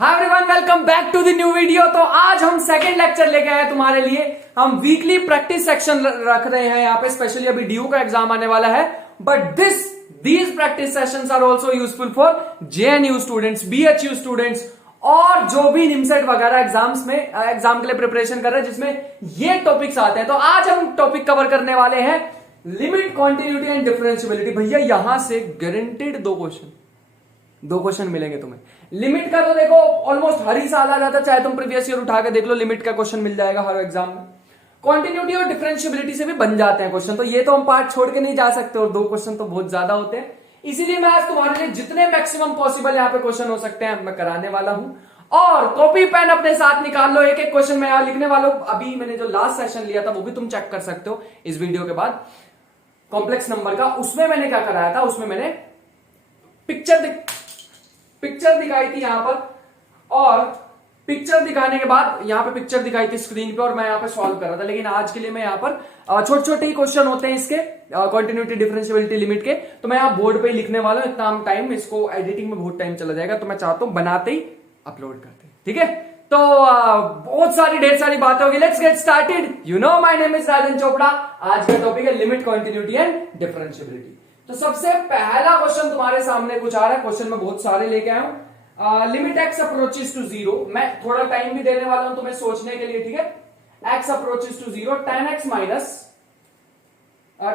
Hi everyone, welcome back to the new video. तो आज हम सेकंड लेक्चर लेके आए तुम्हारे लिए। हम वीकली प्रैक्टिस सेक्शन रख रहे हैं यहाँ पे, स्पेशली अभी ड्यू का एग्जाम आने वाला है। But these practice sessions are also useful for JNU students, BHU students और जो भी निमसेट वगैरह एग्जाम के लिए प्रिपरेशन कर रहे हैं जिसमें ये टॉपिक्स आते हैं। तो आज हम टॉपिक कवर करने वाले हैं लिमिट, कॉन्टिन्यूटी एंड डिफरेंशियबिलिटी। भैया यहां से गारंटेड दो क्वेश्चन मिलेंगे तुम्हें। लिमिट का तो देखो ऑलमोस्ट हर ही साल आ जाता है, चाहे तुम प्रीवियस ईयर उठा के देख लो, लिमिट का क्वेश्चन मिल जाएगा हर एग्जाम में। कॉन्टिन्यूटी और डिफरेंशियबिलिटी से भी बन जाते हैं क्वेश्चन, तो ये तो हम पार्ट छोड़ के नहीं जा सकते और दो क्वेश्चन तो बहुत ज्यादा होते हैं। इसीलिए मैं आज तुम्हारे लिए जितने मैक्सिमम पॉसिबल यहाँ पे क्वेश्चन हो सकते हैं मैं कराने वाला हूं। और कॉपी पेन अपने साथ निकाल लो, एक एक क्वेश्चन मैं यहां लिखने वाला हूं। अभी मैंने जो लास्ट सेशन लिया था वो भी तुम चेक कर सकते हो इस वीडियो के बाद, कॉम्प्लेक्स नंबर का। उसमें मैंने क्या कराया था, उसमें मैंने पिक्चर दिखाई थी यहां पर, और पिक्चर दिखाने के बाद यहां पे पिक्चर दिखाई थी स्क्रीन पे और मैं यहां पे सॉल्व कर रहा था। लेकिन आज के लिए मैं यहां पर छोटे छोटे ही क्वेश्चन होते हैं इसके, कॉन्टिन्यूटी, डिफरेंशियबिलिटी, लिमिट के, तो मैं यहां बोर्ड पे ही लिखने वाला हूं। इतना टाइम, इसको एडिटिंग में बहुत टाइम चला जाएगा, तो मैं चाहता हूं बनाते ही अपलोड करते, ठीक है। तो बहुत सारी ढेर सारी बातें होगी। Let's get started. You know my name is Rajan Chopra. आज का टॉपिक है लिमिट, कॉन्टिन्यूटी एंड डिफरेंशियबिलिटी। तो सबसे पहला क्वेश्चन तुम्हारे सामने कुछ आ रहा है, क्वेश्चन में बहुत सारे लेके आया हूं। Limit x approaches to zero. मैं थोड़ा टाइम भी देने वाला हूं तुम्हें सोचने के लिए, ठीक है। X approaches to zero, tan x minus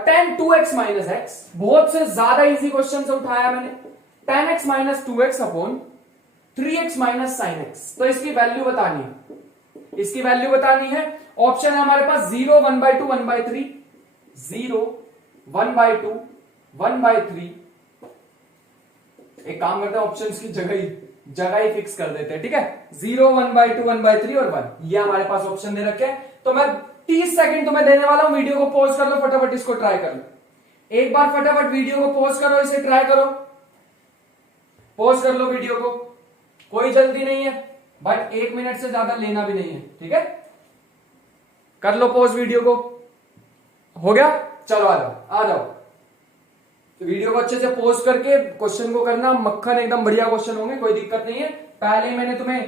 tan 2x minus x. बहुत से ज्यादा इजी क्वेश्चन से उठाया मैंने। tan x minus 2x upon 3x minus sine x. तो इसकी वैल्यू बतानी है, इसकी वैल्यू बतानी है। ऑप्शन है हमारे पास 0, 1/2, 1/3, 0, 1/2, 1/3। एक काम करते हैं, ऑप्शंस की जगह ही फिक्स कर देते हैं, ठीक है। 0, 1/2, 1/3 और 1, ये हमारे पास ऑप्शन दे रखे हैं। तो मैं 30 सेकंड तुम्हें देने वाला हूं, वीडियो को पॉज कर लो, फटाफट इसको ट्राई कर लो। एक बार फटाफट वीडियो को पॉज करो, इसे ट्राई करो। पॉज कर लो वीडियो को, कोई जल्दी नहीं है, बट 1 मिनट से ज्यादा लेना भी नहीं है, ठीक है। कर लो पॉज वीडियो को। हो गया, चलो आ जाओ। तो वीडियो को अच्छे से पोस्ट करके क्वेश्चन को करना, मक्खन एकदम बढ़िया क्वेश्चन होंगे, कोई दिक्कत नहीं है। पहले मैंने तुम्हें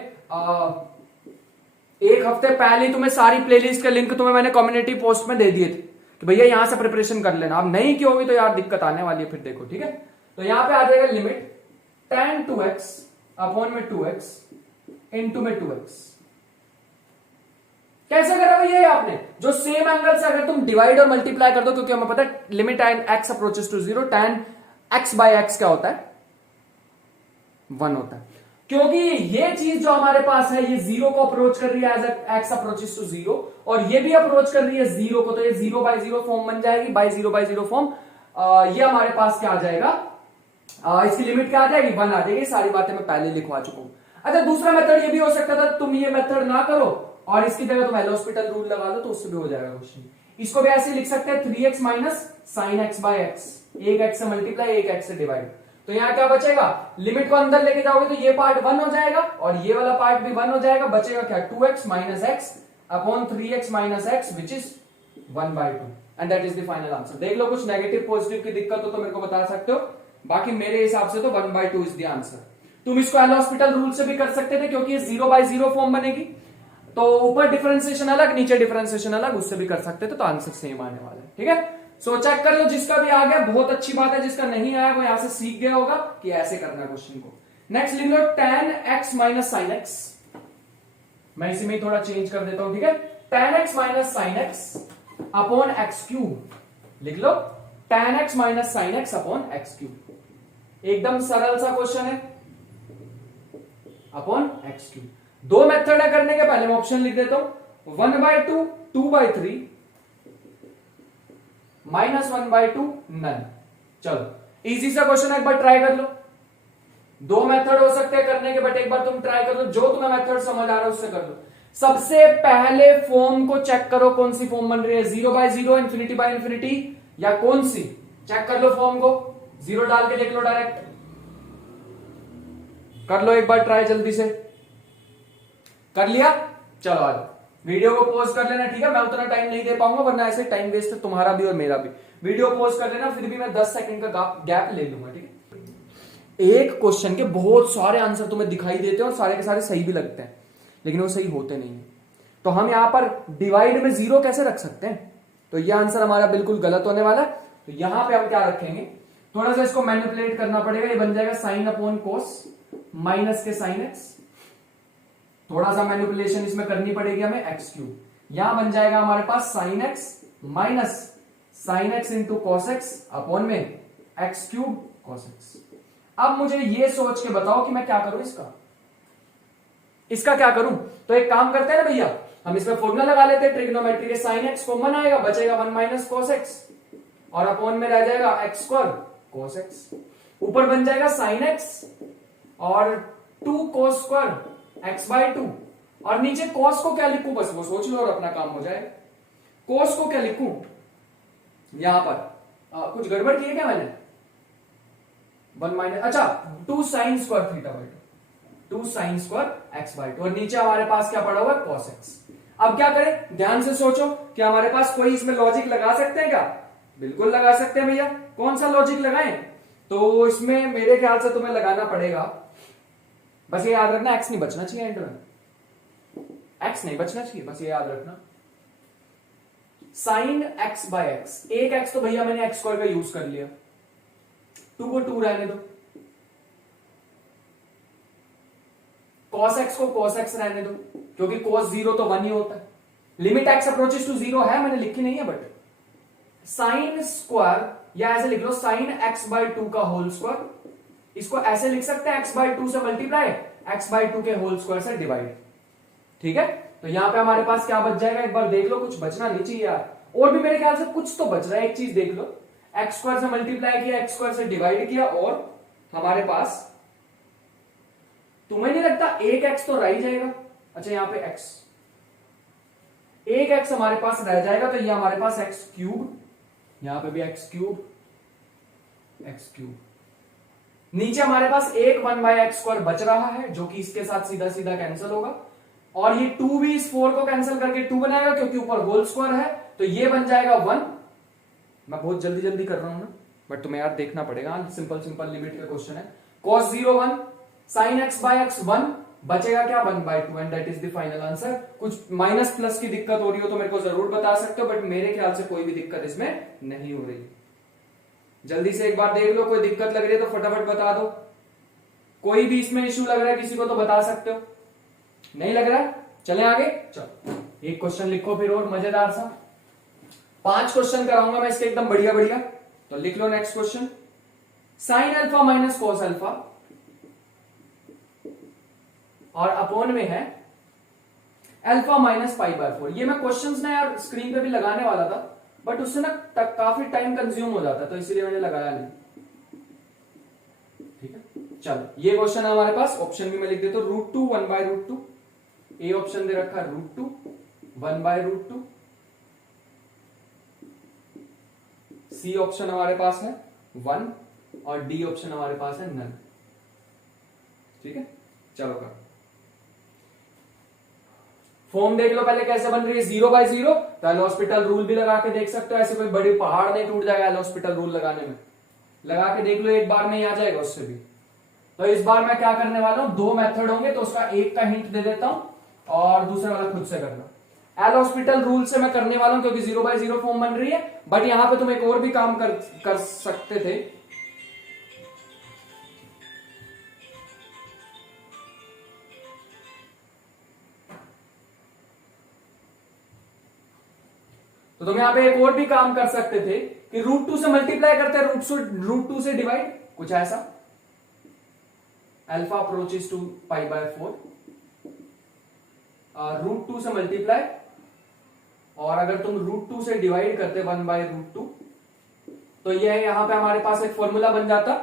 एक हफ्ते पहले तुम्हें सारी प्लेलिस्ट के लिंक तुम्हें मैंने कम्युनिटी पोस्ट में दे दिए थे कि भैया यहां से प्रिपरेशन कर लेना। अब नहीं की होगी तो यार दिक्कत आने वाली है फिर, देखो, ठीक है। तो यहां पे आ जाएगा लिमिट tan 2x अपॉन में 2x इंटू में 2x। कैसे करा भैया ये आपने? जो सेम एंगल से अगर तुम डिवाइड और मल्टीप्लाई कर दो, क्योंकि हमें पता है limit x approaches to zero, tan x by x क्या होता है? 1 होता है। क्योंकि ये चीज जो हमारे पास है ये जीरो को अप्रोच कर रही है as x approaches to zero, और ये भी अप्रोच कर रही है जीरो को, तो ये 0/0 फॉर्म बन जाएगी, बाय 0/0 फॉर्म। ये हमारे पास क्या आ जाएगा, इसकी लिमिट क्या आ जाएगी? 1 आ जाएगी। सारी बातें मैं पहले लिखवा चुका हूं। अच्छा, दूसरा मेथड ये भी हो सकता था, तुम ये मेथड ना करो और इसकी जगह तुम एल'हॉस्पिटल रूल लगा दो, तो उससे भी हो जाएगा क्वेश्चन। इसको भी ऐसे लिख सकते हैं 3x minus sine x by x, एक एक्स से मल्टीप्लाई, एक एक्स से डिवाइड। तो यहां क्या बचेगा? लिमिट को अंदर लेके जाओगे तो ये पार्ट 1 हो जाएगा और ये वाला पार्ट भी 1 हो जाएगा। बचेगा क्या? 2x minus x upon 3x minus x which is 1/2, and that is the final answer. देख लो, कुछ नेगेटिव पॉजिटिव की दिक्कत हो तो मेरे को बता सकते हो, बाकी मेरे हिसाब से तो 1/2 इज द आंसर। तुम इसको एल'हॉस्पिटल रूल से भी कर सकते थे, क्योंकि ये 0/0 फॉर्म बनेगी, तो ऊपर डिफरेंशिएशन अलग, नीचे डिफरेंशिएशन अलग, उससे भी कर सकते थे, तो आंसर सेम आने वाला है, ठीक है। सो चेक कर लो, जिसका भी आ गया बहुत अच्छी बात है, जिसका नहीं आया वो यहां से सीख गया होगा कि ऐसे करना है क्वेश्चन को। नेक्स्ट लिख लो tan x minus sine x. मैं इसी में थोड़ा चेंज कर देता हूं, ठीक है। tan x minus sine x upon x cube. लिख लो tan x minus sine x upon x cube. एकदम सरल सा क्वेश्चन है, अपॉन एक्स क्यूब। दो मेथड है करने के, पहले मैं ऑप्शन लिख देता हूं, 1/2, 2/3, माइनस 1/2, नन। चलो इजी सा क्वेश्चन है, एक बार ट्राई कर लो। दो मेथड हो सकते हैं करने के, बट एक बार तुम ट्राई कर लो, जो तुम्हें मेथड समझ आ रहा है उससे कर लो। सबसे पहले फॉर्म को चेक करो, कौन सी फॉर्म बन रही है, 0/0, इन्फिनिटी, या कौन सी? चेक कर लो फॉर्म को, 0 डाल के देख लो, डायरेक्ट कर लो एक बार ट्राई, जल्दी से कर लिया। चलो आ जाओ, वीडियो को पॉज कर लेना, ठीक है। मैं उतना टाइम नहीं दे पाऊंगा, वरना ऐसे टाइम वेस्ट है तुम्हारा भी और मेरा भी। वीडियो पॉज कर लेना, फिर भी मैं 10 सेकंड का गैप ले लूंगा, ठीक है। एक क्वेश्चन के बहुत सारे आंसर तुम्हें दिखाई देते हैं और सारे के सारे सही भी लगते हैं, लेकिन वो सही होते नहीं है। तो हम यहां पर डिवाइड में 0 कैसे रख सकते हैं? तो यह आंसर हमारा बिल्कुल गलत होने वाला है। तो यहां पे हम क्या रखेंगे, थोड़ा सा इसको मैनिपुलेट करना पड़ेगा। ये बन जाएगा साइन अपॉन कोस माइनस के साइन एक्स। थोड़ा सा मैनिपुलेशन इसमें करनी पड़ेगी हमें, एक्स क्यूब। यहां बन जाएगा हमारे पास sine x minus sine x into cos x upon में एक्स क्यूब कॉस एक्स। अब मुझे ये सोच के बताओ कि मैं क्या करूं, इसका क्या करूं? तो एक काम करते हैं ना भैया, हम इसमें फॉर्मूला लगा लेते हैं ट्रिग्नोमेट्री के। साइन एक्स कॉमन आएगा, बचेगा 1 माइनस कॉस एक्स और अपॉन में रह जाएगा एक्स स्क्वायर कॉस एक्स। ऊपर बन जाएगा साइन एक्स और 2 कॉस स्क्वायर एक्स बाय 2 और नीचे कॉस को क्या लिखूं, बस वो सोच लो और अपना काम हो जाएगा। कॉस को क्या लिखूं यहां पर, कुछ गड़बड़ की है क्या मैंने? 1 माइनस, अच्छा 2 sine square theta by 2 sine square x by 2 और नीचे हमारे पास क्या पड़ा हुआ है, कॉस एक्स। अब क्या करें, ध्यान से सोचो कि हमारे पास कोई इसमें लॉजिक लगा सकते हैं क्या? बिल्कुल लगा सकते हैं भैया। कौन सा लॉजिक लगाएं? तो इसमें मेरे ख्याल से तुम्हें लगाना पड़ेगा, बस ये याद रखना, एक्स नहीं बचना चाहिए एंड में, एक्स नहीं बचना चाहिए, बस ये याद रखना। साइन एक्स बाय एक्स, एक एक्स तो भैया मैंने एक्स स्क्वायर का यूज कर लिया, 2 को 2 रहने दो, cos x को cos x रहने दो, क्योंकि cos 0 तो 1 ही होता है। लिमिट x अप्रोचेस टू 0 है, मैंने लिखी नहीं है, बट साइन स्क्वायर या ऐसे लिख लो साइन x बाय 2 का होल स्क्वायर। इसको ऐसे लिख सकते हैं x बाय 2 से मल्टीप्लाई, x बाय 2 के होल स्क्वायर से डिवाइड। ठीक है, तो यहां पे हमारे पास क्या बच जाएगा, एक बार देख लो, कुछ बचना नहीं चाहिए यार, और भी मेरे ख्याल से कुछ तो बच रहा है। एक चीज देख लो, एक्स स्क्वायर से मल्टीप्लाई किया, एक्स स्क्वायर से डिवाइड किया और हमारे पास, तुम्हें नहीं लगता एक एक्स तो रह ही जाएगा? अच्छा यहां पे एक्स, एक एक्स हमारे पास रह जाएगा, तो ये हमारे पास एक्स क्यूब, यहां पे भी एक्स क्यूब, एक्स क्यूब। नीचे हमारे पास एक 1 बाय एक्स स्क्वायर बच रहा है, जो कि इसके साथ सीधा सीधा कैंसिल होगा, और ये 2 भी इस 4 को कैंसिल करके 2 बनाएगा, क्योंकि ऊपर होल स्क्वायर है, तो ये बन जाएगा 1। मैं बहुत जल्दी जल्दी कर रहा हूं ना, बट तुम्हें यार देखना पड़ेगा, सिंपल सिंपल लिमिट का क्वेश्चन है। cos 0 1, sine x by x 1, बचेगा क्या 1 by 2 and that is the final answer. कुछ माइनस प्लस की दिक्कत हो रही हो तो मेरे को जरूर बता सकते हो, बट मेरे ख्याल से कोई भी दिक्कत इसमें नहीं हो रही। जल्दी से एक बार देख लो, कोई दिक्कत लग रही है तो फटाफट बता दो। कोई भी इसमें इश्यू लग रहा है किसी को तो बता सकते हो, नहीं लग रहा है चलें आगे। चलो एक क्वेश्चन लिखो फिर और मजेदार सा, 5 क्वेश्चन कराऊंगा मैं इसके एकदम बढ़िया बढ़िया, तो लिख लो next question. Sine alpha minus cos alpha और अपॉन में है अल्फा माइनस पाई बाय 4। ये मैं क्वेश्चंस ना यार स्क्रीन पे भी लगाने वाला था, बट उससे ना काफी टाइम कंज्यूम हो जाता, तो इसीलिए मैंने लगाया नहीं। ठीक है, चलो ये क्वेश्चन है हमारे पास, ऑप्शन भी मैं लिख देता हूं, √2 1 बाय √2। ए ऑप्शन दे रखा है √2 1 बाय √2। सी ऑप्शन हमारे पास है 1 और डी ऑप्शन हमारे पास है नन। ठीक है, चलो कर फॉर्म देख लो पहले कैसे बन रही है। 0 बाय 0 तो एल हॉस्पिटल रूल भी लगा के देख सकते हो, ऐसे कोई बड़ी पहाड़ नहीं टूट जाएगा एल हॉस्पिटल रूल लगाने में, लगा के देख लो, एक बार में ही आ जाएगा उससे भी। तो इस बार मैं क्या करने वाला हूं, 2 मेथड होंगे, तो उसका एक का हिंट दे देता हूं और दूसरे वाला खुद से करना। एल हॉस्पिटल रूल से मैं करने वाला हूं क्योंकि 0 बाय 0 फॉर्म बन रही है, बट यहां पे तुम एक और भी काम कर सकते थे। तो तुम यहां पे एक और भी काम कर सकते थे कि √2 से मल्टीप्लाई करते हैं, √2 से डिवाइड, कुछ ऐसा। Alpha approaches to pi by 4, √2 से मल्टीप्लाई, और अगर तुम √2 से डिवाइड करते 1 बाय √2, तो यह यहां पे हमारे पास एक फॉर्मूला बन जाता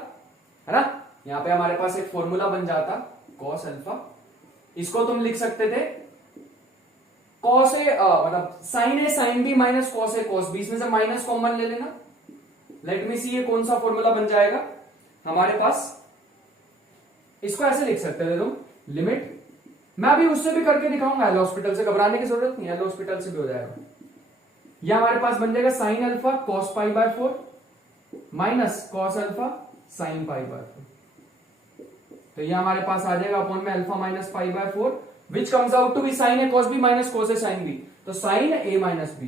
है ना, यहां पे हमारे पास एक फॉर्मूला बन जाता कॉस अल्फा। इसको तुम लिख सकते थे कॉस ए, मतलब sign A sine B minus cos A cos B, इसमें से माइनस कॉमन ले लेना। लेट मी सी ये कौन सा फॉर्मूला बन जाएगा हमारे पास। इसको ऐसे लिख सकते थे तुम, लिमिट, मैं अभी उससे भी करके दिखाऊंगा, एल हॉस्पिटल से घबराने की जरूरत नहीं, एल हॉस्पिटल से भी हो जाएगा। ये हमारे पास बन जाएगा sine alpha cos pi by 4 minus cos alpha sine pi by 4। तो ये हमारे पास आ जाएगा अपॉन में alpha minus pi by 4 which comes out to be sine A cos B minus cos A sine B, तो साइन ए माइनस बी।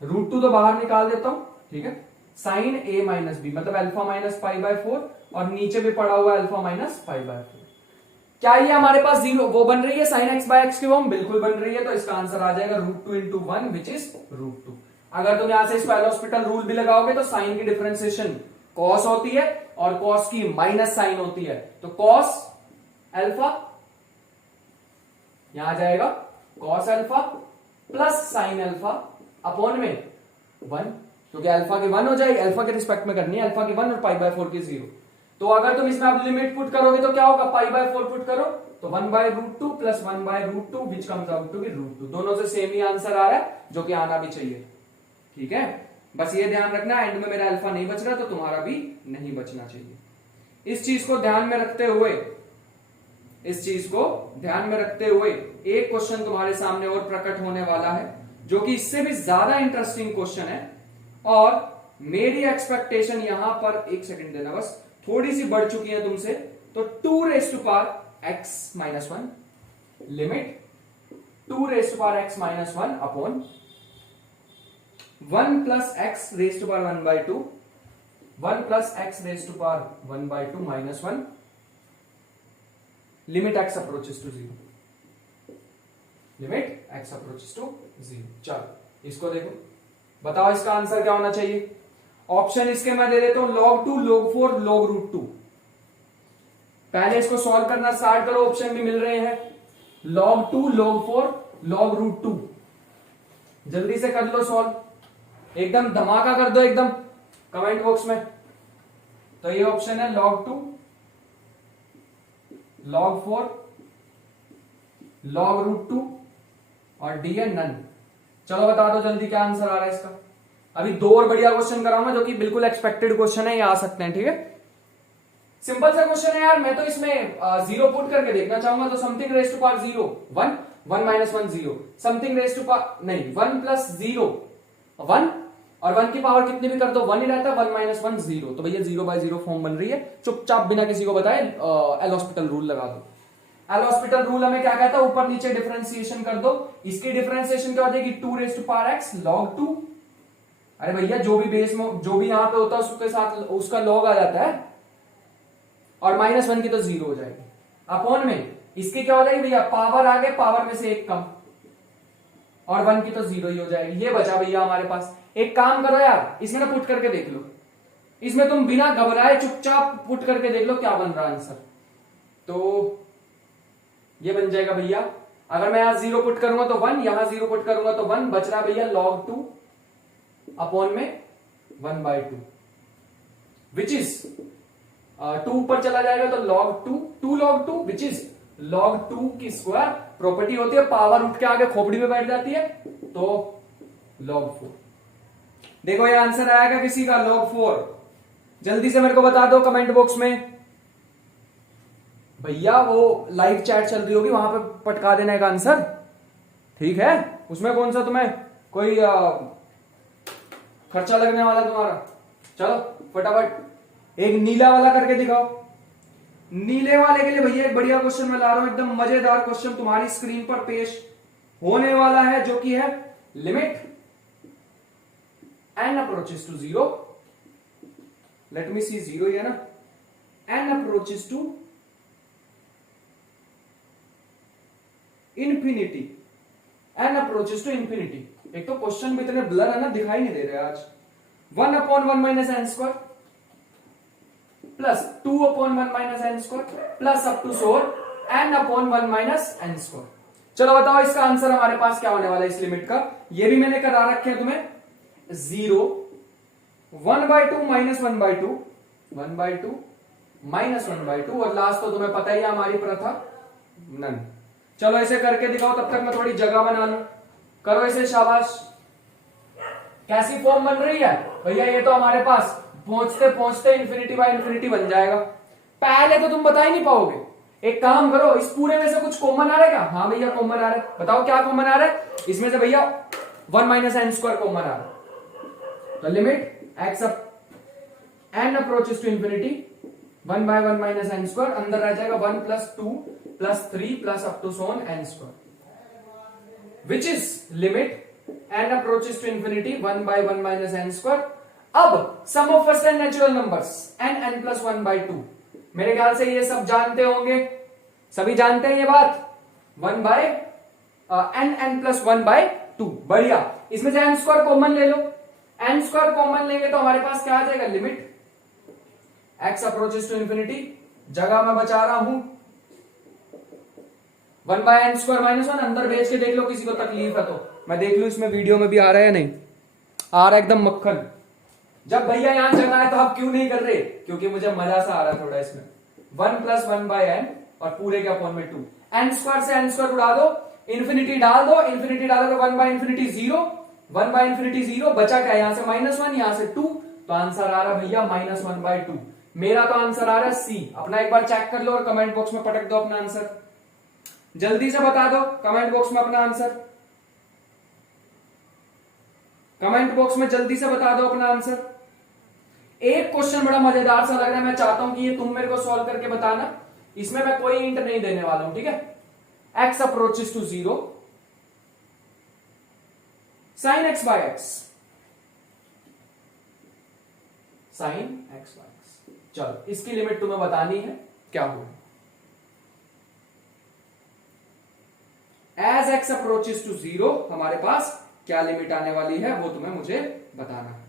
√2 तो बाहर निकाल देता हूं, ठीक है, साइन ए माइनस बी मतलब अल्फा माइनस पाई बाय 4 और नीचे भी पड़ा हुआ अल्फा माइनस पाई बाय 4। क्या ये हमारे पास जीरो वो बन रही है साइन एक्स बाय एक्स की फॉर्म? बिल्कुल बन रही है, तो इसका आंसर आ जाएगा √2 इंटू 1 विच इज √2। अगर तुम यहां से इसको एल'हॉस्पिटल रूल भी लगाओगे तो साइन की डिफरेंशिएशन कॉस होती है और कॉस की माइनस साइन होती है, तो कॉस अल्फा यहां जाएगा cos alpha plus sine alpha upon में 1, क्योंकि अल्फा की 1 हो जाएगी, अल्फा के रिस्पेक्ट में करनी है, अल्फा की 1 और पाई बाय 4 की 0। तो अगर तुम इसमें अब लिमिट पुट करोगे तो क्या होगा, पाई बाय 4 पुट करो तो 1/√2 plus 1/√2 which comes out to be √2। दोनों से सेम ही आंसर आ रहा है जो कि आना भी चाहिए, ठीक है। बस ये ध्यान रखना एंड में मेरा अल्फा नहीं बच रहा तो तुम्हारा भी नहीं बचना चाहिए। इस चीज को ध्यान में रखते हुए एक क्वेश्चन तुम्हारे सामने और प्रकट होने वाला है जो कि इससे भी ज्यादा इंटरेस्टिंग क्वेश्चन है, और मेरी एक्सपेक्टेशन यहां पर, एक सेकंड देना बस, थोड़ी सी बढ़ चुकी है तुमसे, तो 2⁻x-1 limit 2⁻x-1 upon 1 plus x⁻1/2 1 plus x⁻1/2 minus 1 limit x approaches to 0, limit x approaches to 0। चलो इसको देखो, बताओ इसका आंसर क्या होना चाहिए। ऑप्शन इसके मैं दे देता हूं log 2, log 4, log √2। पहले इसको सॉल्व करना स्टार्ट करो, ऑप्शन भी मिल रहे हैं, log 2, log 4, log √2। जल्दी से कर लो सॉल्व, एकदम धमाका कर दो एकदम कमेंट बॉक्स में। तो ये ऑप्शन है log 2, log 4, log √2 और डी है नन। चलो बता दो जल्दी क्या आंसर आ रहा है इसका। अभी दो और बढ़िया क्वेश्चन कराऊंगा जो कि बिल्कुल एक्सपेक्टेड क्वेश्चन है, ये आ सकते हैं, ठीक है। सिंपल सा क्वेश्चन है यार, मैं तो इसमें 0 पुट करके देखना चाहूंगा, तो something raise to power 0 1 1 minus 1 0 something raise to power नहीं 1 प्लस 0 1 और 1 की पावर कितनी भी कर दो 1 ही रहता है, 1 माइनस 1 0। तो भैया 0/0 फॉर्म बन रही है, चुपचाप बिना किसी को बताए एल'हॉस्पिटल रूल लगा दो। एल'हॉस्पिटल रूल हमें क्या कहता है, ऊपर नीचे डिफरेंशिएशन कर दो। इसकी डिफरेंशिएशन क्या हो जाएगी 2⁻x log 2। अरे भैया जो भी बेस में जो भी यहां पे होता है उसके साथ उसका लॉग आ जाता है, और -1 की तो 0 हो जाएगी। अपॉन में इसकी क्या हो जाएगी भैया, पावर आगे पावर में से एक कम, और 1 की तो 0 ही हो जाएगी। ये बचा भैया हमारे पास। एक काम करो यार, इसमें ना पुट करके देख लो, इसमें तुम बिना घबराए चुपचाप पुट करके देख लो क्या बन रहा है आंसर। तो ये बन जाएगा भैया, अगर मैं यहां 0 पुट करूंगा तो 1, यहां 0 पुट करूंगा तो 1, बच रहा भैया log 2 अपॉन में 1/2 विच इज 2 ऊपर चला जाएगा तो log 2 log 2 which is log 2 की स्क्वायर। प्रॉपर्टी होती है पावर उठ के आगे खोपड़ी में बैठ जाती है, तो log 4। देखो ये आंसर आएगा किसी का log 4, जल्दी से मेरे को बता दो कमेंट बॉक्स में। भैया वो लाइव चैट चल रही होगी वहां पे पटका देने का आंसर, ठीक है, उसमें कौन सा तुम्हें कोई खर्चा लगने वाला तुम्हारा। चलो फटाफट एक नीला वाला करके दिखाओ। नीले वाले के लिए भैया एक बढ़िया क्वेश्चन मैं ला रहा हूं, एकदम मजेदार क्वेश्चन तुम्हारी स्क्रीन पर पेश होने वाला है, जो कि है limit n approaches to 0, let me see 0 ही है ना, n approaches to infinity, n approaches to infinity. एक तो क्वेश्चन भी इतने ब्लर है ना, दिखाई नहीं दे रहे आज। 1/1 minus n square plus 2/1 minus n square plus up to 4 n/1 minus n square. चलो बताओ इसका आंसर हमारे पास क्या होने वाला है इस लिमिट का। ये भी मैंने करा रखे हैं तुम्हें 0 1/2 माइनस 1/2 1/2 माइनस 1/2 और लास्ट तो तुम्हें पता ही है हमारी प्रथा नन। चलो इसे करके दिखाओ, तब तक मैं थोड़ी जगह बना लूं। करो इसे, शाबाश। कैसी फॉर्म बन रही है भैया, ये तो हमारे पास पहुंचते पहुंचते इंफिनिटी बाय इंफिनिटी बन जाएगा। पहले तो तुम बता ही नहीं पाओगे। एक काम करो, इस पूरे में से कुछ कॉमन आ रहा है क्या? हाँ भैया कॉमन आ रहा है, बताओ क्या कॉमन आ रहा है इसमें से भैया। 1 माइनस n स्क्वायर कॉमन आ रहा है, तो limit x n approaches to infinity 1 by 1 minus n square, अंदर रह जाएगा 1 plus 2 plus 3 plus up to सोन n square, which is limit n approaches to infinity 1 by 1 minus n square. अब sum of first and natural numbers n n plus 1 by 2, मेरे ख्याल से ये सब जानते होंगे, सभी जानते हैं ये बात, 1 by n n plus 1 by 2। बढ़िया, इसमें से एन स्क्वायर कॉमन ले लो, एन स्क्वायर कॉमन लेंगे तो हमारे पास क्या आ जाएगा, limit x approaches to infinity, जगह मैं बचा रहा हूं 1 बाय एन स्क्वायर माइनस 1, अंदर भेज के देख लो, किसी को तकलीफ है तो मैं देख लू इसमें वीडियो में भी आ रहा है नहीं आ रहा, एकदम मक्खन। जब भैया यहां जगह है तो आप क्यों नहीं कर रहे, क्योंकि मुझे मजा सा आ रहा थोड़ा इसमें। 1 प्लस 1 बाय एन और पूरे के अपॉन में 2, एन स्क्वायर से एन स्क्वायर उड़ा दो, इंफिनिटी डाल दो, इंफिनिटी डालो तो 1 बाय इंफिनिटी 0, 1 बाय इंफिनिटी 0, बचा क्या, यहां से -1 यहां से 2, तो आंसर आ रहा भैया -1 बाय 2। मेरा तो आंसर आ रहा है सी। अपना एक बार चेक कर लो और कमेंट बॉक्स में पटक दो अपना आंसर, जल्दी से बता दो कमेंट बॉक्स में अपना आंसर, कमेंट बॉक्स में जल्दी से बता दो अपना आंसर। एक क्वेश्चन बड़ा मजेदार सा लग रहा है, मैं चाहता हूं कि ये तुम मेरे को सॉल्व करके बताना, इसमें मैं कोई हिंट नहीं देने वाला हूं, ठीक है। x approaches to 0 sin x by x, sin x by x, चलो इसकी लिमिट तुम्हें बतानी है क्या होगा। एज x अप्रोचेस टू 0 हमारे पास क्या लिमिट आने वाली है वो तुम्हें मुझे बताना है।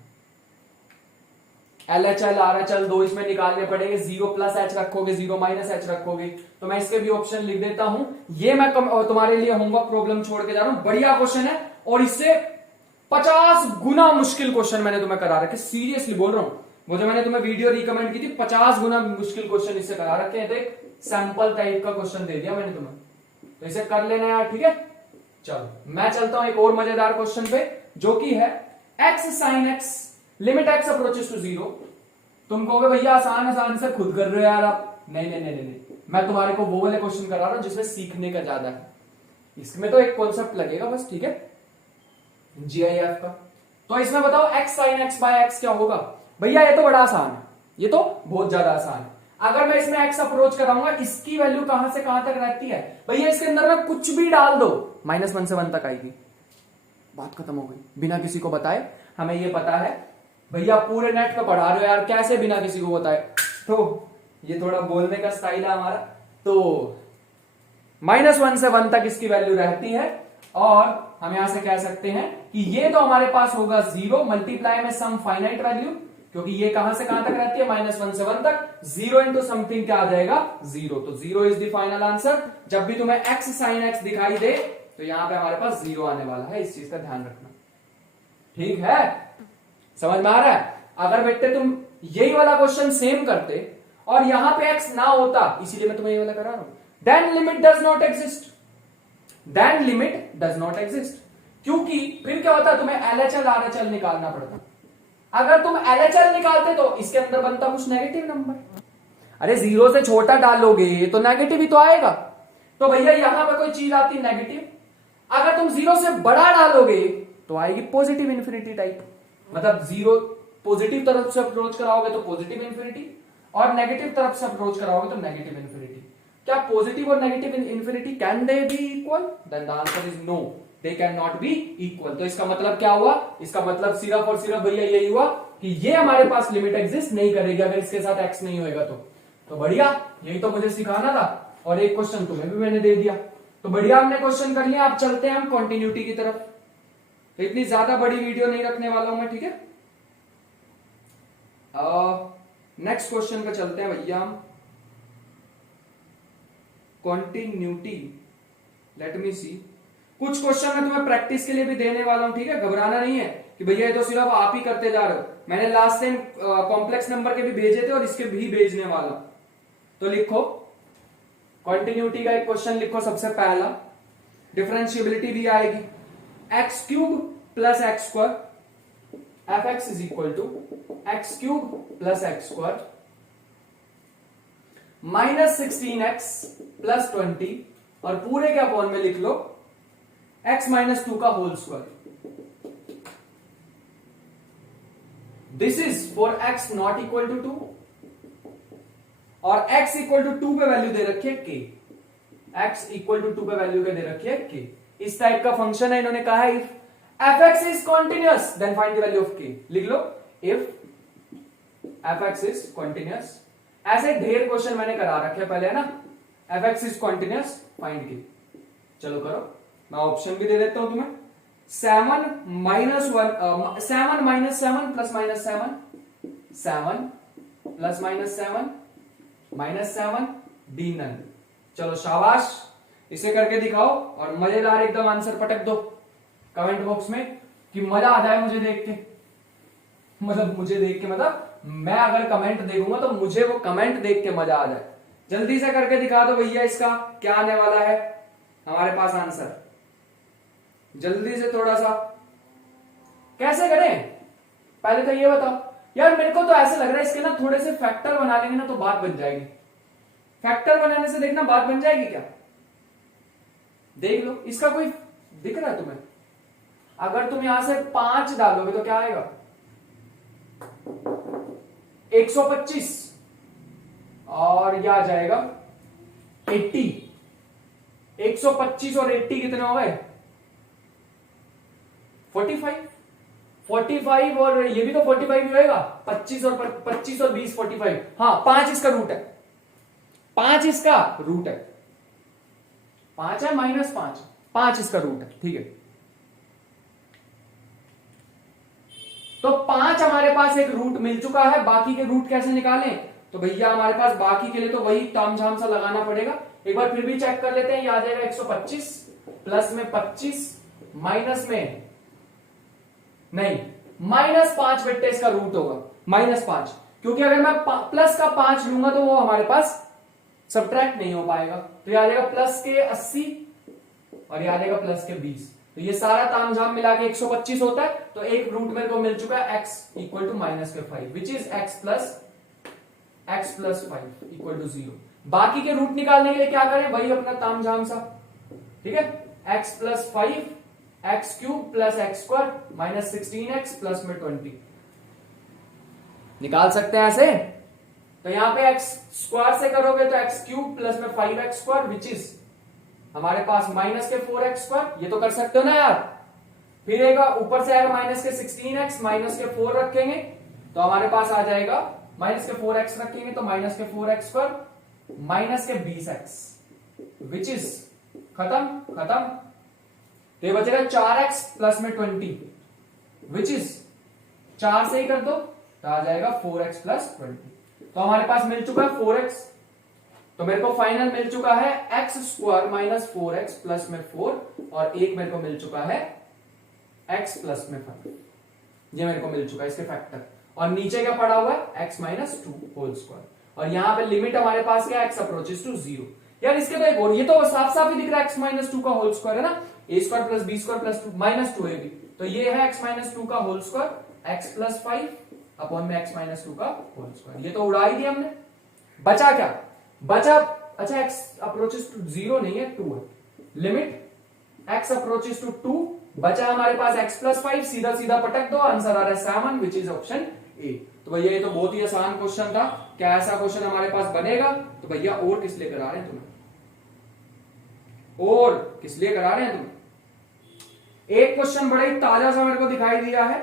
LHL RHL दो इसमें निकालने पड़ेंगे, 0 प्लस एच रखोगे 0 माइनस एच रखोगे, तो मैं इसके भी ऑप्शन लिख देता हूं। ये मैं तुम्हारे लिए होमवर्क प्रॉब्लम छोड़ के जा रहा हूं, बढ़िया क्वेश्चन है और इससे 50 गुना मुश्किल क्वेश्चन मैंने तुम्हें करा रखे, सीरियसली बोल रहा हूं। वो जो मैंने तुम्हें वीडियो रिकमेंड की थी 50 गुना मुश्किल क्वेश्चन इससे करा रखे हैं, तो एक सैंपल टाइप का क्वेश्चन दे दिया मैंने तुम्हें, तो इसे कर लेना यार, ठीक है। चलो मैं चलता हूं एक और मजेदार क्वेश्चन पे, जो कि है x sin x limit x approaches to 0। तुम कहोगे भैया आसान आसान से खुद कर रहे हो यार आप, नहीं नहीं नहीं नहीं, मैं तुम्हारे को वो वाले क्वेश्चन करा रहा हूं जिसमें सीखने का ज्यादा है, इसमें तो एक कॉन्सेप्ट लगेगा बस, ठीक है, GIF का। तो इसमें बताओ x sin x by x क्या होगा। भैया ये तो बड़ा आसान है, ये तो बहुत ज्यादा आसान है। अगर मैं इसमें x अप्रोच कराऊंगा, इसकी वैल्यू कहां से कहां तक रहती है भैया, इसके अंदर में कुछ भी डाल दो -1 से 1 तक आएगी, बात खत्म हो गई, बिना किसी को बताए। हमें ये पता है भैया, पूरे नेट पे पढ़ा रहे हो यार, कैसे बिना किसी को बताए, तो ये थोड़ा बोलने का स्टाइल है हमारा। तो -1 से 1 तक इसकी वैल्यू रहती है, और हम यहां से कह सकते हैं कि ये तो हमारे पास होगा 0 मल्टीप्लाई में सम फाइनाइट वैल्यू, क्योंकि ये कहां से कहां तक रहती है, -1 से 1 तक, 0 इंटू समथिंग क्या आ जाएगा 0, तो 0 इज द फाइनल आंसर। जब भी तुम्हें x sin x दिखाई दे तो यहां पे हमारे पास 0 आने वाला है, इस चीज का ध्यान रखना, ठीक है, समझ में आ रहा है। अगर बेटे तुम यही वाला क्वेश्चन सेम करते और यहां पे x ना होता, इसीलिए मैं तुम्हें ये वाला करा रहा हूं, then limit does not exist, then limit does not exist, क्योंकि फिर क्या होता है, तुम्हें LHL RHL निकालना पड़ता। अगर तुम LHL निकालते तो इसके अंदर बनता कुछ नेगेटिव नंबर, अरे 0 से छोटा डालोगे तो नेगेटिव ही तो आएगा, तो भैया यहां पर कोई चीज आती नेगेटिव, अगर तुम 0 से बड़ा डालोगे तो आएगी पॉजिटिव इंफिनिटी टाइप, मतलब 0 पॉजिटिव तरफ से अप्रोच कराओगे तो पॉजिटिव इंफिनिटी, और नेगेटिव तरफ से अप्रोच कराओगे तो नेगेटिव इंफिनिटी। क्या पॉजिटिव और negative infinity can they be equal, then the answer is no, they can not be equal. तो इसका मतलब क्या हुआ, इसका मतलब सिर्फ और सिर्फ भैया यही हुआ कि ये हमारे पास लिमिट एग्जिस्ट नहीं करेगी अगर इसके साथ एक्स नहीं होएगा तो बढ़िया, यही तो मुझे सिखाना था, और एक क्वेश्चन तुम्हें भी मैंने दे दिया, तो बढ़िया हमने क्वेश्चन कर लिया। आप चलते हैं हम कॉन्टिन्यूटी की तरफ, तो इतनी ज्यादा बड़ी वीडियो नहीं रखने वाला हूं मैं, ठीक है। नेक्स्ट क्वेश्चन पे चलते हैं भैया हम, कॉन्टिन्यूटी, लेट मी सी, कुछ क्वेश्चन मैं तुम्हें प्रैक्टिस के लिए भी देने वाला हूं, ठीक है, घबराना नहीं है कि भैया ये तो सिर्फ आप ही करते जा रहे हो, मैंने लास्ट टाइम कॉम्प्लेक्स नंबर के भी भेजे थे और इसके भी भेजने वाला। तो लिखो कॉन्टिन्यूटी का एक क्वेश्चन लिखो, सबसे पहला, डिफरेंशिएबिलिटी भी आएगी, x cube plus x square f x is equal to x cube plus x square -16x plus 20, और पूरे के अपॉन में लिख लो x माइनस 2 का whole square. This is for x not equal to 2, और x इक्वल टू 2 पे value दे रखी है k, x इक्वल टू 2 पे वैल्यू क्या दे रखी है k। इस टाइप का फंक्शन है, इन्होंने कहा है if fx is continuous then find the value of k। लिख लो इफ fx इज कॉन्टिन्यूअस। ऐसे ढेर क्वेश्चन मैंने करा रखे पहले, है ना। fx is continuous find k। चलो करो, मैं ऑप्शन भी दे देता हूं तुम्हें। 7 minus 1 7 minus 7 plus minus 7 7 plus minus 7 minus 7 D none. चलो शाबाश, इसे करके दिखाओ और मजेदार एकदम आंसर पटक दो कमेंट बॉक्स में कि मजा आ जाए मुझे देख के। मतलब मैं अगर कमेंट देखूंगा तो मुझे वो कमेंट देख के मजा आ जाए। जल्दी से करके दिखा दो भैया, इसका क्या आने वाला है हमारे पास आंसर। जल्दी से थोड़ा सा। कैसे करें पहले तो ये बताओ यार। मेरे को तो ऐसे लग रहा है इसके ना थोड़े से फैक्टर बना लेंगे ना तो बात बन जाएगी। फैक्टर बनाने से देखना बात बन जाएगी क्या, देख लो। इसका कोई दिख रहा है तुम्हें? अगर तुम यहां से 5 डालोगे तो क्या आएगा? 125 और यह आ जाएगा 80। 125 और 80 कितने हो गए? 45। 45 और ये भी तो 45 ही होएगा। 25 और 20 45। हाँ 5 इसका रूट है। 5 इसका रूट है। 5 है माइनस 5 इसका रूट है। ठीक है, तो 5 हमारे पास एक रूट मिल चुका है। बाकी के रूट कैसे निकालें? तो भैया हमारे पास बाकी के लिए तो वही तामझाम सा लगाना पड़ेगा। एक बार फिर भी चेक कर लेते हैं। ये आ जाएगा 125 प्लस में 25 माइनस में नहीं माइनस 5 बेटे इसका रूट होगा -5, क्योंकि अगर मैं प्लस का 5 लूंगा तो वो हमारे पास सब्ट्रैक्ट नहीं हो पाएगा। तो ये आ जाएगा प्लस के 80 और ये आ जाएगा प्लस के 20। तो ये सारा तामझाम मिला के 125 होता है। तो एक रूट मेरे को मिल चुका है x equal to -5 which is x plus 5 equal to 0। बाकी के रूट निकालने के लिए क्या करें? वही अपना तामझाम सा। ठीक है, x plus 5 x cube plus x square minus 16x plus में 20 निकाल सकते हैं ऐसे। तो यहां पे एक्स स्क्वायर से करोगे तो एक्स क्यूब प्लस में 5x स्क्वायर विच इज हमारे पास माइनस के 4x स्क्वायर। ये तो कर सकते हो ना यार। फिर एक ऊपर से आएगा माइनस के 16x, माइनस के 4 रखेंगे तो हमारे पास आ जाएगा माइनस के 4x रखेंगे तो माइनस के 4x स्क्वायर माइनस के 20x विच इज खत्म। तो ये बचेगा 4x प्लस में 20 विच इज 4 से ही कर दो तो आ जाएगा 4x प्लस 20। तो हमारे पास मिल चुका है 4x। तो मेरे को फाइनल मिल चुका है x square minus 4x plus में 4 और एक मेरे को मिल चुका है x प्लस में 5। ये मेरे को मिल चुका है इसके फैक्टर। और नीचे क्या पड़ा हुआ है? x minus 2 whole square. और यहां पे लिमिट हमारे पास क्या है? x approaches to 0। यार इसके तो एक और, ये तो साफ साफ ही दिख रहा है x माइनस 2 का होल स्क्वायर है ना। a square plus b square plus 2 minus 2 ab। तो ये है x माइनस 2 का whole square x plus 5 upon में x माइनस 2 का होल स्क्वायर। ये तो उड़ा ही दिया हमने। बचा क्या? बचा अच्छा x अप्रोचेस टू 0 नहीं है 2 है। लिमिट x अप्रोचेस टू 2 बचा हमारे पास x प्लस 5। सीधा सीधा पटक दो, आंसर आ रहा है 7 विच इज ऑप्शन ए। तो भैया ये तो बहुत ही आसान क्वेश्चन था। क्या ऐसा क्वेश्चन हमारे पास बनेगा? तो भैया और किस लिए करा रहे हैं तुम्हें? और किस लिए करा रहे हैं तुम्हें? एक क्वेश्चन बड़ा ही ताजा सा मेरे को दिखाई दिया है।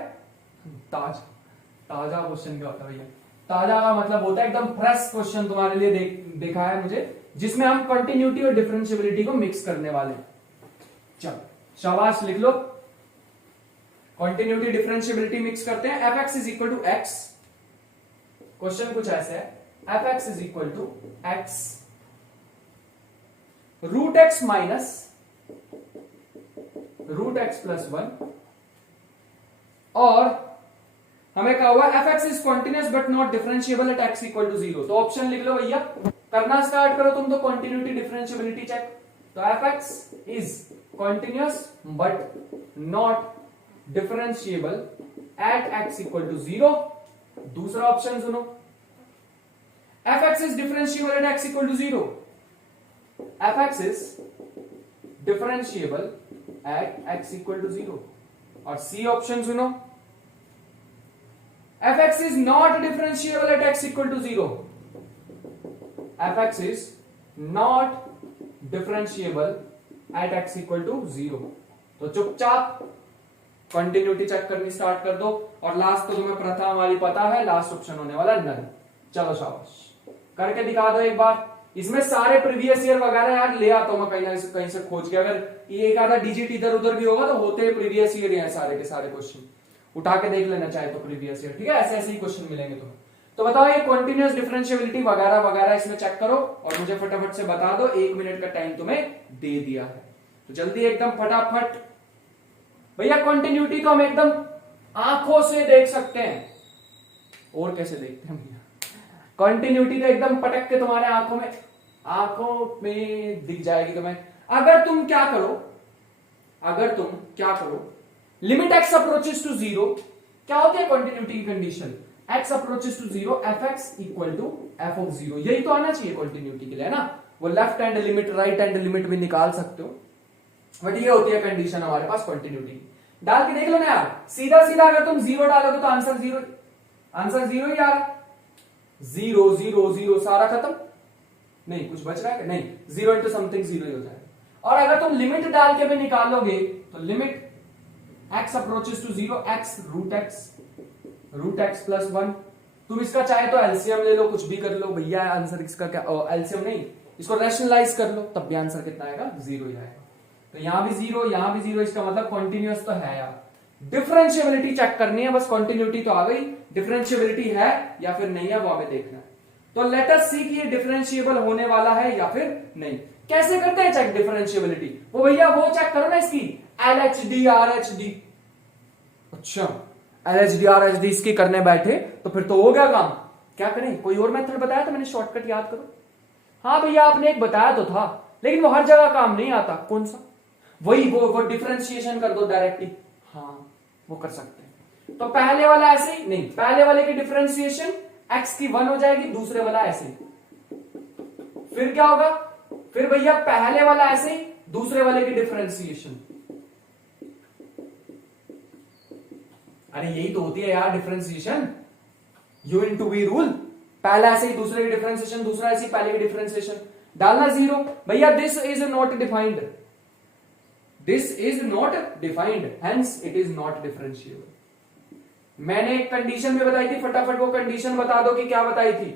ताजा क्वेश्चन क्या होता है भैया? ताजा का मतलब होता है एकदम फ्रेश क्वेश्चन तुम्हारे लिए देखा है मुझे, जिसमें हम कंटिन्यूटी और डिफरेंशियबिलिटी को मिक्स करने वाले हैं। चलो शाबाश, लिख लो। कंटिन्यूटी डिफरेंशियबिलिटी मिक्स करते हैं। F x is equal to x. Question कुछ ऐसे है, f x is equal to x root x minus root x plus 1 और हमें कहा हुआ f x is continuous but not differentiable at x equal to 0। तो ऑप्शन लिख लो भैया, करना स्टार्ट करो तुम तो कंटिन्यूटी डिफरेंशिएबिलिटी चेक। तो f x is continuous but not differentiable at x equal to 0। दूसरा ऑप्शन सुनो, f x is differentiable at x equal to 0। F x is differentiable at x equal to 0। और C option सुनो, f x is not differentiable at x equal to 0। F x is not differentiable at x equal to 0। तो चुपचाप continuity check करनी start कर दो, और last तो तुम्हें प्रथम वाली पता है, लास्ट ऑप्शन होने वाला नल। चलो शाबाश, करके दिखा दो एक बार। इसमें सारे प्रीवियस ईयर वगैरह यार ले आता हूं मैं कहीं से खोज के, अगर ये एक आधा डिजिट इधर उधर भी होगा तो होते प्रीवियस ईयर हैं सारे के सारे क्वेश्चन, उठा के देख लेना चाहे तो प्रीवियस ईयर, ठीक है। ऐसे ऐसे ही क्वेश्चन मिलेंगे तुम्हें। तो बताओ ये कॉन्टिन्यूअस डिफरेंशिएबिलिटी वगैरह वगैरह इसमें चेक करो और मुझे फटाफट से बता दो। 1 मिनट का टाइम तुम्हें दे दिया है, तो जल्दी एकदम फटाफट। भैया कंटिन्यूटी तो हम एकदम आंखों से देख सकते हैं, और कैसे देखते हैं भैया? कंटिन्यूटी तो एकदम पटक के तुम्हारे आंखों में दिख जाएगी तुम्हें। अगर तुम क्या करो, लिमिट एक्स अप्रोचेस टू 0, क्या होती है कंटिन्यूटी की condition? X approaches to 0 f x equal to f of 0, यही तो आना चाहिए कंटिन्यूटी के लिए, है ना। वो left hand limit right hand limit भी निकाल सकते हो, बट ये होती है कंडीशन हमारे पास कंटिन्यूटी। डाल के देख लो ना यार, सीधा सीधा अगर तुम 0 डालोगे तो आंसर 0 ही यार, 0 0 0 सारा खत्म, नहीं कुछ बच रहा है नहीं, 0 इंटू समथिंग 0 ही हो जाएगा। और अगर तुम लिमिट डाल के भी निकालोगे तो limit x approaches to 0 x root x plus 1, तुम इसका चाहे तो एलसीएम ले लो, कुछ भी कर लो भैया, आंसर इसका क्या, एलसीएम नहीं, इसको रैशनलाइज कर लो, तब भी आंसर कितना आएगा? 0 ही आएगा। तो यहां भी 0 यहां भी 0, इसका मतलब कॉन्टिन्यूअस तो है यार। डिफरेंशिएबिलिटी चेक करनी है बस, कंटिन्यूटी तो आ गई, डिफरेंशिएबिलिटी है या फिर नहीं है वो हमें देखना है। तो लेट अस सी कि ये डिफरेंशिएबल होने वाला है या फिर नहीं। कैसे करते हैं चेक डिफरेंशिएबिलिटी? वो भैया वो चेक करो ना इसकी एलएचडी आरएचडी। अच्छा एलएचडी आरएचडी इसकी करने बैठे तो फिर तो हो गया काम। क्या करें, कोई और मेथड बताया था मैंने, शॉर्टकट याद करो। हाँ भैया आपने एक बताया तो था, लेकिन वो हर जगह काम नहीं आता। कौन सा? वही वो डिफरेंशिएशन कर दो डायरेक्टली, हाँ वो कर सकते हैं। तो पहले वाला ऐसे ही नहीं, पहले वाले की डिफरेंशिएशन x की 1 हो जाएगी, दूसरे वाला ऐसे ही। फिर क्या होगा? फिर भैया पहले वाला ऐसे ही, दूसरे वाले की डिफरेंशिएशन। अरे यही तो होती है यार differentiation, u into v rule. पहला ऐसे ही, दूसरे की डिफरेंशिएशन, दूसरा ऐसे ही, पहले की डिफरेंशिएशन। डालना 0। भैया this is not defined, hence it is not differentiable. मैंने एक कंडीशन भी बताई थी, फटाफट वो कंडीशन बता दो कि क्या बताई थी।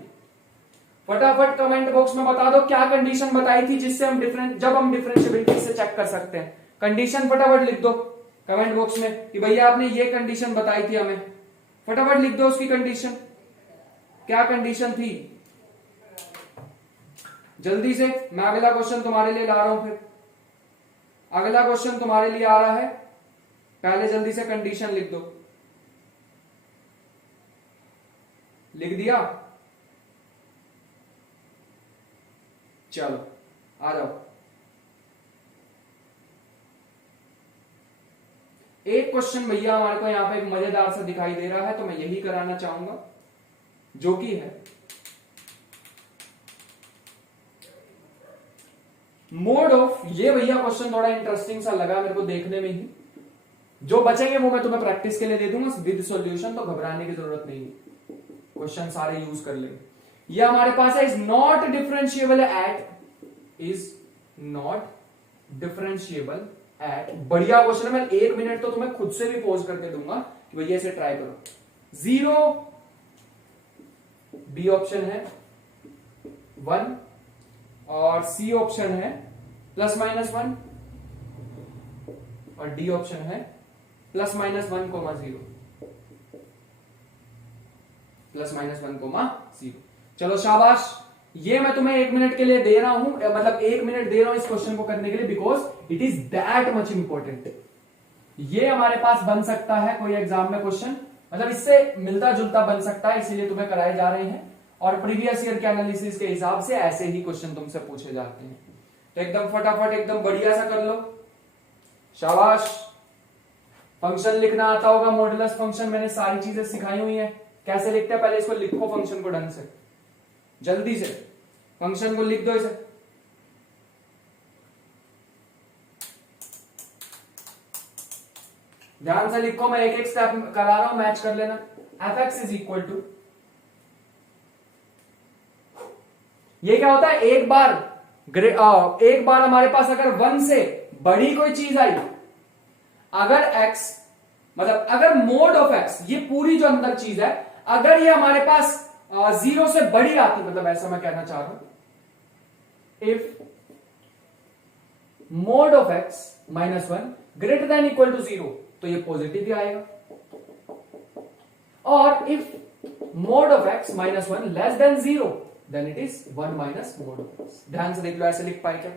फटाफट कमेंट बॉक्स में बता दो क्या कंडीशन बताई थी जिससे हम जब हम डिफरेंशिएबिलिटी से चेक कर सकते हैं। कंडीशन फटाफट लिख दो कमेंट बॉक्स में कि भैया आपने ये कंडीशन बताई थी हमें। फटाफट लिख दो उसकी कंडीशन, क्या कंडीशन थी, जल्दी से। मैं अगला क्वेश्चन तुम्हारे लिए ला रहा हूं, फिर अगला क्वेश्चन तुम्हारे लिए आ रहा है, पहले जल्दी से कंडीशन लिख दो। लिख दिया? चलो आ जाओ। एक क्वेश्चन भैया हमारे को यहां पे एक मजेदार सा दिखाई दे रहा है, तो मैं यही कराना चाहूंगा, जो कि है मोड ऑफ। ये भैया क्वेश्चन थोड़ा इंटरेस्टिंग सा लगा मेरे को देखने में ही। जो बचेंगे वो मैं तुम्हें प्रैक्टिस के लिए दे दूंगा विद सॉल्यूशन, तो घबराने की जरूरत नहीं है, क्वेश्चन सारे यूज कर लेंगे। ये हमारे पास है, इज नॉट डिफरेंशिएबल एट। बढ़िया क्वेश्चन है, मैं 1 मिनट तो तुम्हें खुद से भी पॉज करके दूंगा कि भैया इसे ट्राई करो। 0 बी ऑप्शन है 1 और सी ऑप्शन है +-1 और डी ऑप्शन है +-1, 0 +-1, 0। चलो शाबाश, ये मैं तुम्हें 1 मिनट के लिए दे रहा हूं, मतलब 1 मिनट दे रहा हूं इस क्वेश्चन को करने के लिए, because it is that much important. ये हमारे पास बन सकता है कोई एग्जाम में क्वेश्चन, मतलब इससे मिलता जुलता बन सकता है, इसीलिए तुम्हें कराए जा रहे हैं। और प्रीवियस ईयर के एनालिसिस के हिसाब से ऐसे ही क्वेश्चन तुमसे पूछे जाते हैं। तो एकदम फटाफट एकदम बढ़िया सा कर लो, शाबाश। फंक्शन लिखना आता होगा, मॉडुलस फंक्शन मैंने सारी चीजें सिखाई हुई है, कैसे लिखते हैं पहले इसको लिखो फंक्शन को ढंग से, जल्दी से फंक्शन को लिख दो इसे। ध्यान से लिखो, मैं एक एक स्टेप करा रहा हूं, मैच कर लेना। F x is equal to, ये क्या होता है, एक बार हमारे पास अगर 1 से बड़ी कोई चीज आई, अगर x मतलब अगर मोड ऑफ x, ये पूरी जो अंदर चीज है, अगर ये हमारे पास 0 से बड़ी आती, मतलब ऐसा मैं कहना चाह रहा हूं, if mod of x -1 greater than equal to 0, तो ये पॉजिटिव ही आएगा। और if mod of x -1 less than 0, then it is 1 minus mod of x। ध्यान से देख लो, ऐसे लिख पाए क्या?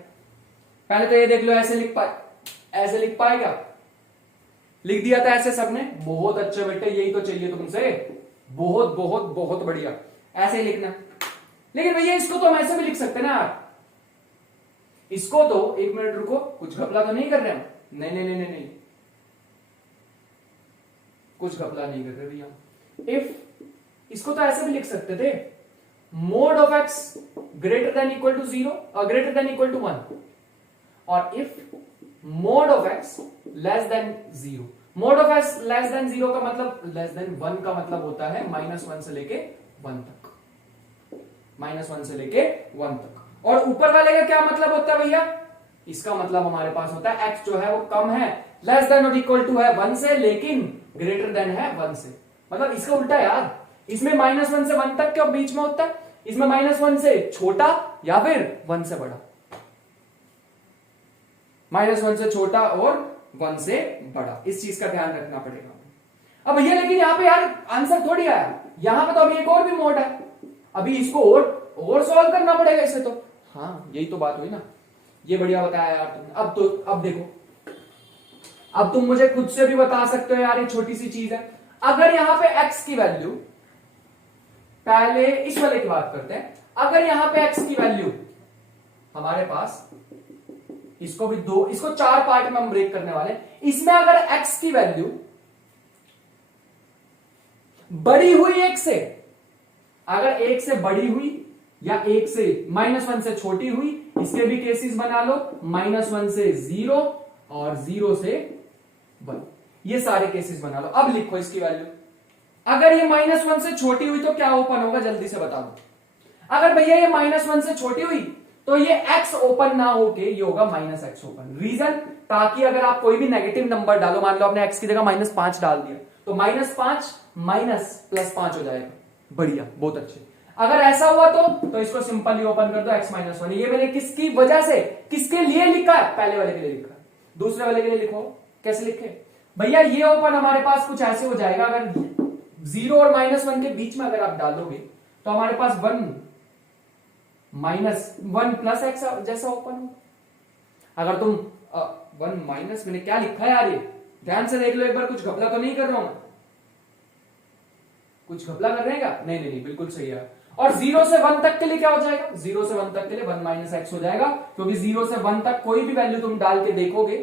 पहले तो ये देख लो, ऐसे लिख पाए क्या? लिख दिया था ऐसे सबने, बहुत अच्छे बेटे, यही तो चाहिए तुमसे, बहुत बहुत बहुत बढ़िया, ऐसे ही लिखना। लेकिन भैया इसको तो हम ऐसे भी लिख सकते ना यार, इसको तो, एक मिनट रुको, कुछ घपला तो नहीं कर रहे हम? नहीं नहीं नहीं नहीं, कुछ घपला नहीं कर रहे भैया। इफ इसको तो ऐसे भी लिख सकते थे, mod of x greater than equal to 0 और ग्रेटर देन इक्वल टू 1, और if mod of x less than 0। Mod of x less than 0 का मतलब, लेस देन 1 का मतलब होता है -1 से लेके 1 तक, -1 से लेके 1 तक। और ऊपर वाले का क्या मतलब होता है भैया? इसका मतलब हमारे पास होता है x जो है वो कम है, लेस देन और इक्वल टू है 1 से, लेकिन ग्रेटर देन है 1 से। मतलब इसका उल्टा है यार, इसमें -1 से 1 तक क्या बीच में होता है, इसमें -1 से छोटा या फिर 1 से बड़ा, -1 से छोटा और 1 से बड़ा, इस चीज का ध्यान रखना पड़ेगा। अब भैया लेकिन यहां पे यार आंसर थोड़ी आया, यहां पे तो अभी एक और भी मोड है, अभी इसको और सॉल्व करना पड़ेगा इसे तो। हाँ यही तो बात हुई ना, ये बढ़िया बताया यार तुमने। अब देखो, अब तुम मुझे खुद से भी बता सकते हो यार, ये छोटी सी चीज है। अगर यहां पे x की वैल्यू, पहले इस वाले की बात करते हैं, अगर यहां पे x की वैल्यू हमारे पास, इसको 4 पार्ट में हम ब्रेक करने वाले हैं, इसमें अगर x की वैल्यू बड़ी हुई 1 से, अगर 1 से बड़ी हुई या 1 से -1 से छोटी हुई, इसके भी केसेस बना लो, -1 से 0 और 0 से 1, ये सारे केसेस बना लो। अब लिखो इसकी वैल्यू, अगर ये -1 से छोटी हुई तो क्या ओपन होगा, जल्दी से बता दो। अगर भैया ये -1 से छोटी हुई तो ये x ओपन ना होके ये होगा -x ओपन। रीजन, ताकि अगर आप कोई भी नेगेटिव नंबर डालो, मान लो आपने x की जगह -5 डाल दिया, तो -5 माइनस +5 हो जाएगा। बढ़िया, बहुत अच्छे। अगर ऐसा हुआ तो इसको सिंपली ओपन कर दो, x -1। ये मैंने किसकी वजह से, किसके लिए लिखा है, पहले वाले के लिए लिखा है। दूसरे वाले के लिए लिखो, कैसे लिखे भैया, ये ओपन हमारे पास कुछ ऐसे हो जाएगा, अगर 0 और -1 के बीच में अगर आप डालोगे तो हमारे पास 1 + x जैसा ओपन हो। अगर तुम 1 माइनस, मैंने क्या लिखा है यार, ये ध्यान से देख लो एक बार, कुछ घपला तो नहीं कर रहा हूं, कुछ घपला कर रहे हैं क्या? नहीं नहीं नहीं, बिल्कुल सही है। और 0 से 1 तक के लिए क्या हो जाएगा, 0 से 1 तक के लिए 1 - x हो जाएगा, क्योंकि 0 से 1 तक कोई भी वैल्यू तुम डाल के देखोगे,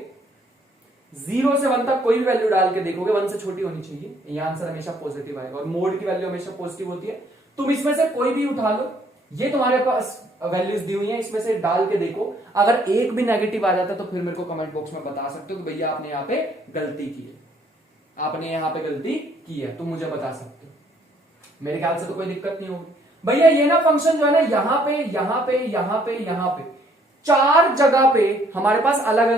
0 से 1 तक कोई भी वैल्यू डाल के देखोगे 1 से छोटी होनी चाहिए, ये आंसर हमेशा पॉजिटिव आएगा। और मोड की वैल्यू हमेशा पॉजिटिव होती है। तुम इसमें से कोई भी उठा लो, ये तुम्हारे पास वैल्यूज दी हुई है, इसमें से डाल के देखो, अगर एक भी नेगेटिव आ जाता है तो फिर मेरे को कमेंट बॉक्स में बता सकते हो कि भैया आपने यहाँ पे गलती की है, आपने यहाँ पे गलती की है, तुम मुझे बता सकते हो। मेरे ख्याल से तो कोई दिक्कत नहीं होगी भैया। ये ना फंक्शन जो है ना, यहाँ पे यहाँ पे यहाँ पे यहाँ पे 4 जगह पे हमारे पास अलग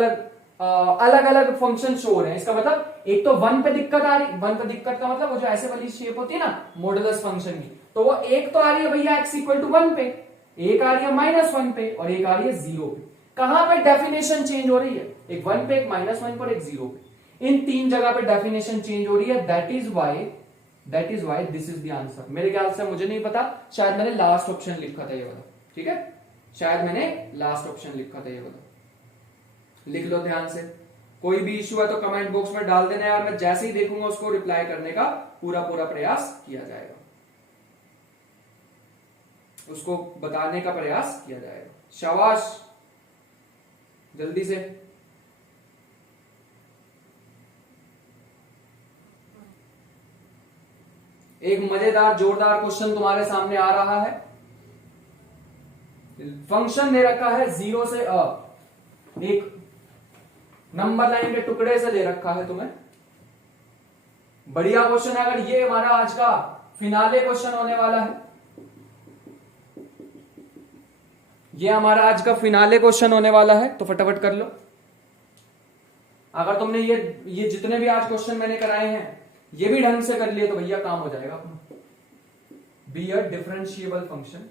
अलग फंक्शन शो हो रहे हैं। इसका मतलब एक तो 1 पे दिक्कत आ रही, 1 पे दिक्कत का मतलब वो जो ऐसे वाली शेप होती है ना मॉडुलस फंक्शन की, तो वो एक तो आ रही है भैया x = 1 पे, एक आ रही है -1 पे और एक आ रही है 0 पे। कहां पे डेफिनेशन चेंज हो रही है, एक 1 पे, एक -1 पर, एक 0 पे, इन 3 जगह पे डेफिनेशन चेंज हो रही है। That is why this is the answer. मेरे ख्याल से, मुझे नहीं पता, शायद मैंने लास्ट ऑप्शन लिखा था ये वाला, ठीक है, शायद मैंने लास्ट ऑप्शन लिखा था ये वाला, लिख लो ध्यान से। कोई भी इश्यू है तो कमेंट बॉक्स में डाल देना यार, मैं जैसे ही देखूंगा उसको रिप्लाई करने का पूरा प्रयास किया जाएगा, उसको बताने का प्रयास किया जाएगा। शाबाश, जल्दी से। एक मजेदार जोरदार क्वेश्चन तुम्हारे सामने आ रहा है। फंक्शन दे रखा है 0 से एक नंबर लाइन के टुकड़े से ले रखा है तुम्हें। बढ़िया क्वेश्चन है, अगर ये हमारा आज का फिनाले क्वेश्चन होने वाला है। ये हमारा आज का फिनाले क्वेश्चन होने वाला है, तो फटाफट कर लो। अगर तुमने ये जितने भी आज क्वेश्चन मैंने कराए हैं ये भी ढंग से कर लिए तो भैया काम हो जाएगा अपना। Be a differentiable function,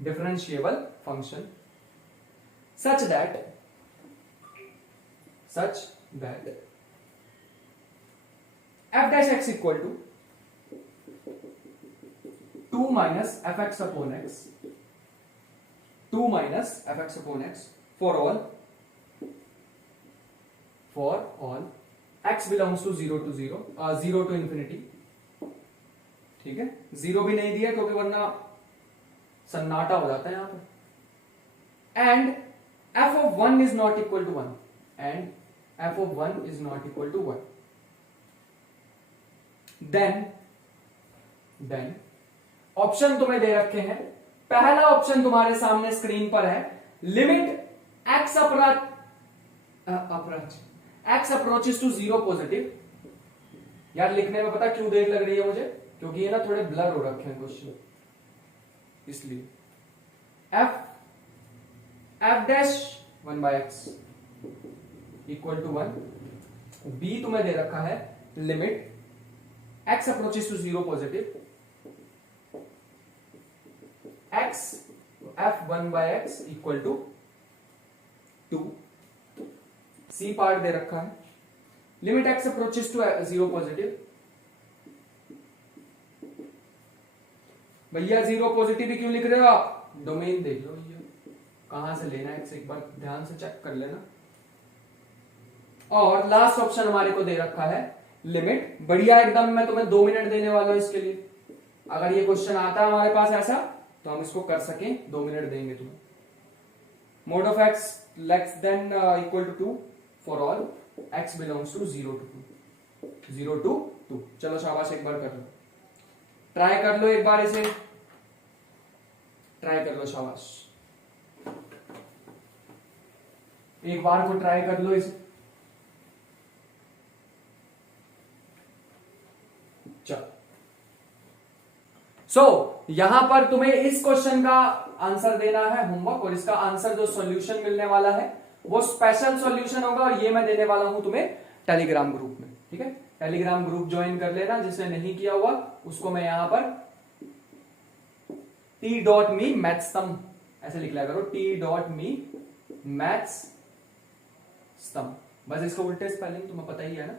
differentiable function such that f dash x equal to 2 minus fx upon x, 2 minus fx upon x for all x belongs to 0 to 0, 0 to infinity। ठीक है, 0 भी नहीं दिया क्योंकि वरना सन्नाटा हो जाता है यहां पर। And f of 1 is not equal to 1, and f of 1 is not equal to 1, then option तुम्हें दे रखे हैं। पहला ऑप्शन तुम्हारे सामने स्क्रीन पर है, limit x approaches to 0 positive. यार लिखने में पता क्यों देर लग रही है मुझे, क्योंकि ये ना थोड़े ब्लर हो रखे हैं क्वेश्चन, इसलिए f dash 1 by x equal to 1। b तुम्हें दे रखा है limit x approaches to 0 positive, x f1 by x equal to 2। c part दे रखा है, limit x approaches to 0 positive. भैया 0 पॉजिटिव ही क्यों लिख रहे हो आप, डोमेन देख लो भैया कहां से लेना है, एक बार ध्यान से चेक कर लेना। और लास्ट ऑप्शन हमारे को दे रखा है लिमिट, बढ़िया एकदम, मैं तुम्हें 2 मिनट देने वाला हूं इसके लिए। अगर ये क्वेश्चन आता है हमारे पास ऐसा तो हम इसको कर सकें, 2 मिनट देंगे तुम्हें। Mod of x less than equal to 2 for all x belongs to 0 to 2। चलो शाबाश, एक बार कर लो, ट्राई कर लो, एक बार इसे ट्राई कर लो, शाबाश, एक बार को ट्राई कर लो इसे। चलो यहां पर तुम्हें इस क्वेश्चन का आंसर देना है होमवर्क, और इसका आंसर जो सॉल्यूशन मिलने वाला है वो स्पेशल सॉल्यूशन होगा, और ये मैं देने वाला हूं तुम्हें टेलीग्राम ग्रुप में। ठीक है, टेलीग्राम ग्रुप ज्वाइन कर लेना, जिसने नहीं किया हुआ उसको मैं यहां पर t.me mathstum ऐसे लिख लिया करो, t.me mathstum, बस इसको उल्टे स्पेलिंग तुम्हें पता ही है ना,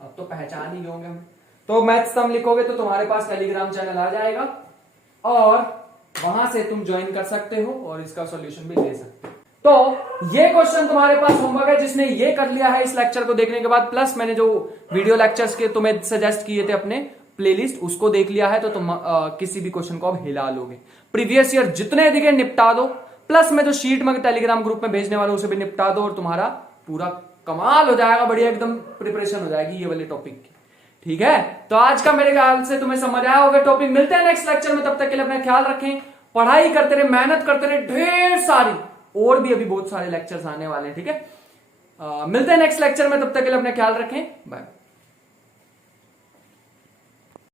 अब तो पहचान ही होंगे हम। तो मैथ्सम लिखोगे तो तुम्हारे पास टेलीग्राम चैनल आ जाएगा, और वहां से तुम ज्वाइन कर सकते हो और इसका सॉल्यूशन भी ले सकते हो। तो ये क्वेश्चन तुम्हारे पास होमवर्क है, जिसने ये कर लिया है इस लेक्चर को देखने के बाद, प्लस मैंने जो वीडियो लेक्चर्स के तुम्हें सजेस्ट किए थे अपने प्लेलिस्ट, उसको देख लिया है, तो तुम किसी भी क्वेश्चन को अब हिला लोगे। प्रीवियस ईयर जितने दिखे निपटा दो, प्लस मैं जो शीट में टेलीग्राम ग्रुप में भेजने वाला हूं उसे भी निपटा दो, और तुम्हारा पूरा कमाल हो जाएगा, बढ़िया एकदम प्रिपरेशन हो जाएगी ये वाले टॉपिक की। ठीक है, तो आज का मेरे ख्याल से तुम्हें समझ आया होगा टॉपिक। मिलते हैं नेक्स्ट लेक्चर में, तब तक के लिए अपना ख्याल रखें, पढ़ाई करते रहे, मेहनत करते रहे, ढेर सारी और भी अभी बहुत सारे लेक्चर्स आने वाले हैं। ठीक है, मिलते हैं नेक्स्ट लेक्चर में, तब तक के लिए अपना ख्याल रखें, बाय।